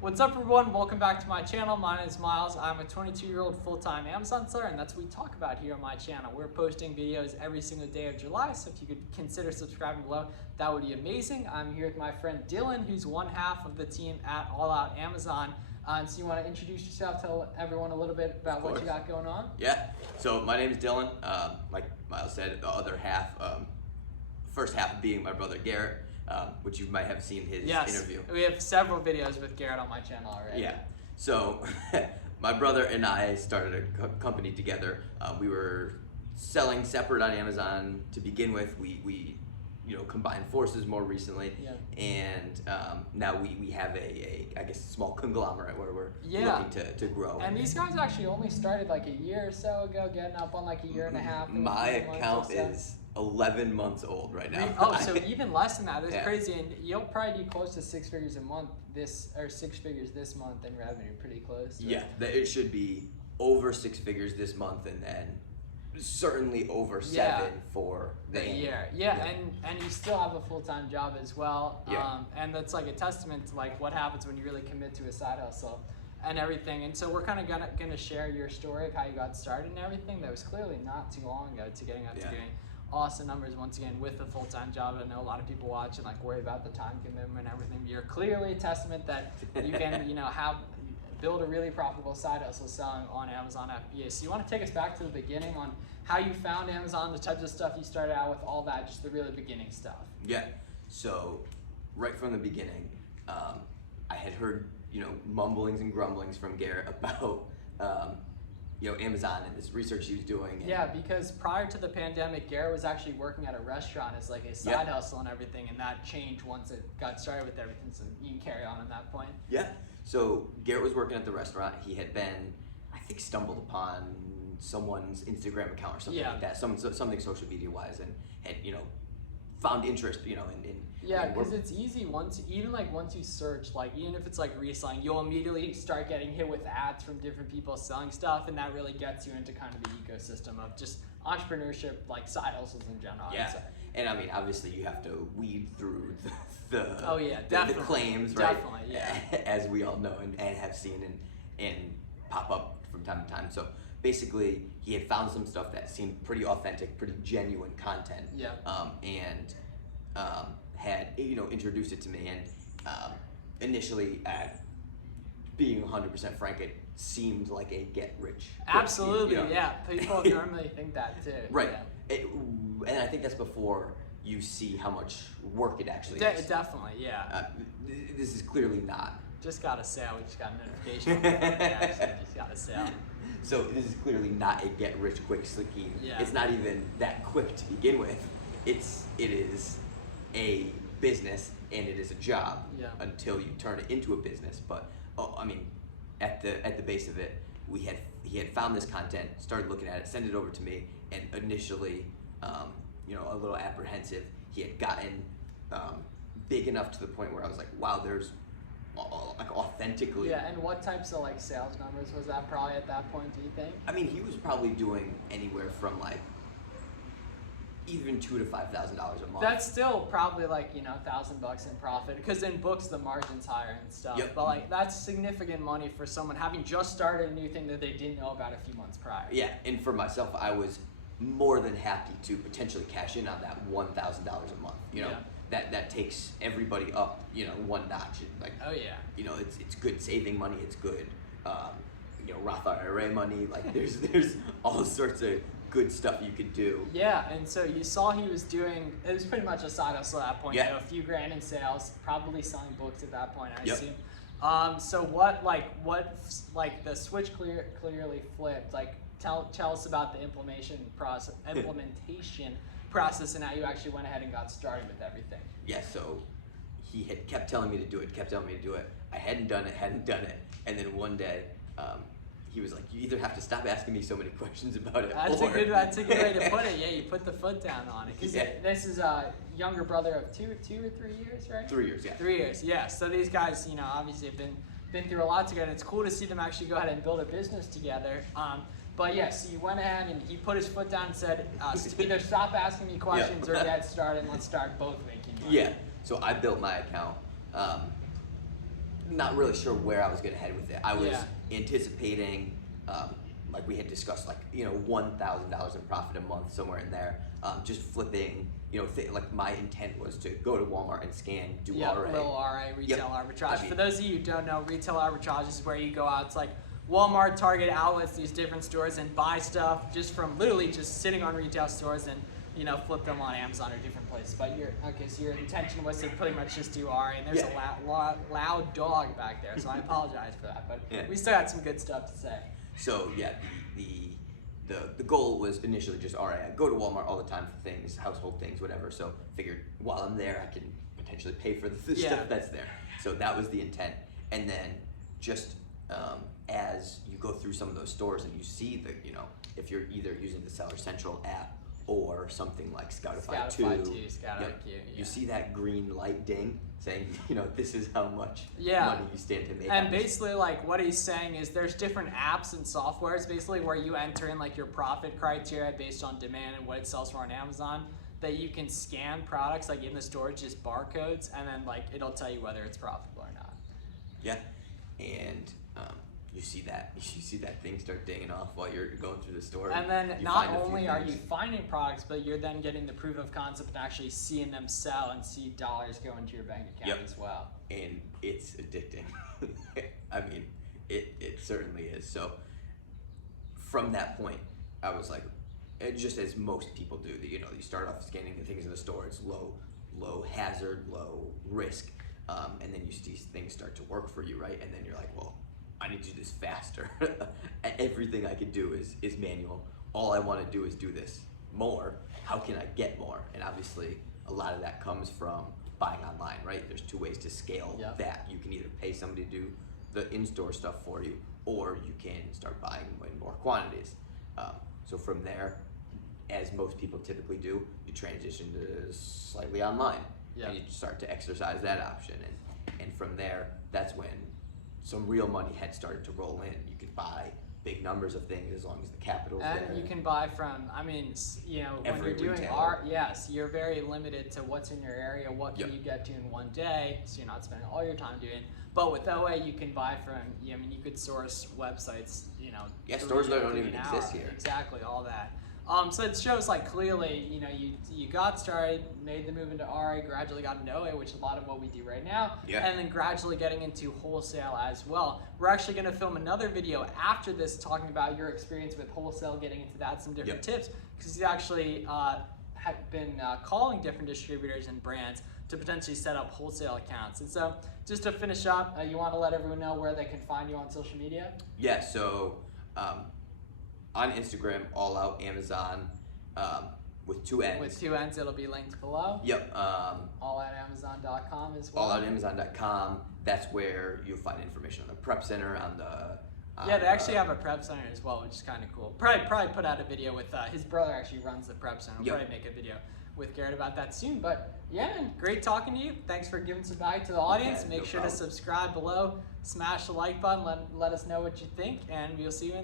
What's up everyone, welcome back to my channel. My name is Miles. I'm a 22-year-old full-time Amazon seller, and that's what we talk about here on my channel. We're posting videos every single day of July, so if you could consider subscribing below, that would be amazing. I'm here with my friend Dylan, who's one half of the team at All Out Amazon. So you want to introduce yourself, tell everyone a little bit about what you got going on? Yeah, so my name is Dylan. Like Miles said, the other half, first half being my brother Garrett, which you might have seen his interview. We have several videos with Garrett on my channel already. Yeah, so my brother and I started a company together. We were selling separate on Amazon to begin with. We combined forces more recently, and now we have I guess a small conglomerate where we're looking to grow. And these guys actually only started like a year or so ago, getting up on like a year and a half. My account is 11 months old right now. Oh, so even less than that. That's crazy. And you'll probably do close to 6 figures a month or 6 figures this month in revenue. Pretty close. Right? Yeah, it should be over 6 figures this month, and then certainly over 7 for the year. And you still have a full-time job as well. And that's like a testament to like what happens when you really commit to a side hustle and everything. And so we're kind of gonna share your story of how you got started and everything. That was clearly not too long ago to getting up to doing awesome numbers once again with a full-time job. I know a lot of people watch and like worry about the time commitment and everything. You're clearly a testament that you can build a really profitable side hustle selling on Amazon FBA. So you want to take us back to the beginning on how you found Amazon, the types of stuff you started out with, all that, just the really beginning stuff. Yeah, so right from the beginning, I had heard mumblings and grumblings from Garrett about Amazon and this research he was doing. Because prior to the pandemic, Garrett was actually working at a restaurant as like a side hustle and everything, and that changed once it got started with everything, so you can carry on that point. Yeah, so Garrett was working at the restaurant. He had been, I think, stumbled upon someone's Instagram account or something like that, something social media wise, and had found interest in because it's easy once you search, like even if it's like reselling, you'll immediately start getting hit with ads from different people selling stuff, and that really gets you into kind of the ecosystem of just entrepreneurship, like side hustles in general. And I mean, obviously you have to weed through the claims, right? Definitely, as we all know and have seen and pop up from time to time. So basically, he had found some stuff that seemed pretty authentic, pretty genuine content. And had introduced it to me. And initially, being 100% frank, it seemed like a get rich. Absolutely, people normally think that too. Right. And I think that's before you see how much work it actually is. Definitely, this is clearly not. Just got a sale. We just got a notification. Just got a sale. So this is clearly not a get rich quick scheme. It's not even that quick to begin with. It is a business and it is a job until you turn it into a business. But I mean, at the base of it, he had found this content, started looking at it, sent it over to me, and initially, a little apprehensive. He had gotten big enough to the point where I was like, wow, there's like authentically. And what types of like sales numbers was that probably at that point, do you think? I mean, he was probably doing anywhere from like even $2,000 to $5,000 a month. That's still probably like $1,000 in profit, because in books the margin's higher and stuff. But like that's significant money for someone having just started a new thing that they didn't know about a few months prior. And for myself, I was more than happy to potentially cash in on that $1,000 a month. That takes everybody up, one notch. Like, it's good saving money. It's good, Roth IRA money. Like, there's all sorts of good stuff you could do. And so you saw he was doing. It was pretty much a side hustle at that point. A few grand in sales, probably selling books at that point, I assume. So what the switch clearly flipped. Like, tell us about the implementation process and how you actually went ahead and got started with everything. So he had kept telling me to do it. I hadn't done it, and then one day he was like, you either have to stop asking me so many questions about it. That's a good way to put it. You put the foot down on it. Because this is a younger brother of two or 3 years, right? 3 years, 3 years, So these guys, obviously have been through a lot together. It's cool to see them actually go ahead and build a business together. But so you went ahead and he put his foot down and said, either stop asking me questions or get started, and let's start both making money. So I built my account not really sure where I was gonna head with it. I was anticipating, like we had discussed, like, you know, $1,000 in profit a month, somewhere in there. Just flipping, you know, like my intent was to go to Walmart and scan, do RA. Little RA, retail arbitrage. I mean, for those of you who don't know, retail arbitrage is where you go out. It's like Walmart, Target, outlets, these different stores, and buy stuff just from literally just sitting on retail stores and, you know, flip them on Amazon or different places. But so your intention was to pretty much just do RA, and there's a loud dog back there, so I apologize for that. But we still got some good stuff to say. So yeah, the goal was initially just RA. I go to Walmart all the time for things, household things, whatever. So figured while I'm there, I can potentially pay for the stuff that's there. So that was the intent. And then just as you go through some of those stores and you see the, you know, if you're either using the Seller Central app or something like Scoutify 2, you see that green light ding saying, you know, this is how much money you stand to make. And basically, like, what he's saying is there's different apps and softwares basically where you enter in like your profit criteria based on demand and what it sells for on Amazon, that you can scan products like in the store, just barcodes, and then like it'll tell you whether it's profitable or not. Yeah, and you see that thing start dinging off while you're going through the store. And then not only are you finding products, but you're then getting the proof of concept and actually seeing them sell and see dollars go into your bank account as well. And it's addicting. I mean, it certainly is. So from that point, I was like, just as most people do, you know, you start off scanning the things in the store. It's low hazard, low risk, and then you see things start to work for you, right? And then you're like, well, I need to do this faster. Everything I could do is manual. All I want to do is do this more. How can I get more? And obviously, a lot of that comes from buying online, right? There's two ways to scale that. You can either pay somebody to do the in-store stuff for you, or you can start buying in more quantities. So from there, as most people typically do, you transition to slightly online, and you start to exercise that option. And from there, that's when some real money had started to roll in. You could buy big numbers of things as long as the capital's there. And you can buy from, I mean, you know, when you're doing art, you're very limited to what's in your area, what can you get to in one day, so you're not spending all your time doing. But with OA, you can buy from, I mean, you could source websites, you know. Yeah, stores that don't even exist here. Exactly, all that. So it shows like clearly, you know, you got started, made the move into RA, gradually got into OA, which is a lot of what we do right now, and then gradually getting into wholesale as well. We're actually going to film another video after this talking about your experience with wholesale, getting into that, some different tips, because you actually have been calling different distributors and brands to potentially set up wholesale accounts. And so just to finish up, you want to let everyone know where they can find you on social media? Yeah, so on Instagram, all out Amazon, with two N's. With two N's, it'll be linked below. Yep. Alloutamazon.com as well. Alloutamazon.com. That's where you'll find information on the prep center, on the. They actually have a prep center as well, which is kind of cool. Probably put out a video with his brother. Actually runs the prep center. We'll probably make a video with Garrett about that soon. But yeah, man, great talking to you. Thanks for giving some value to the audience. Make sure to subscribe below, smash the like button, let us know what you think, and we'll see you in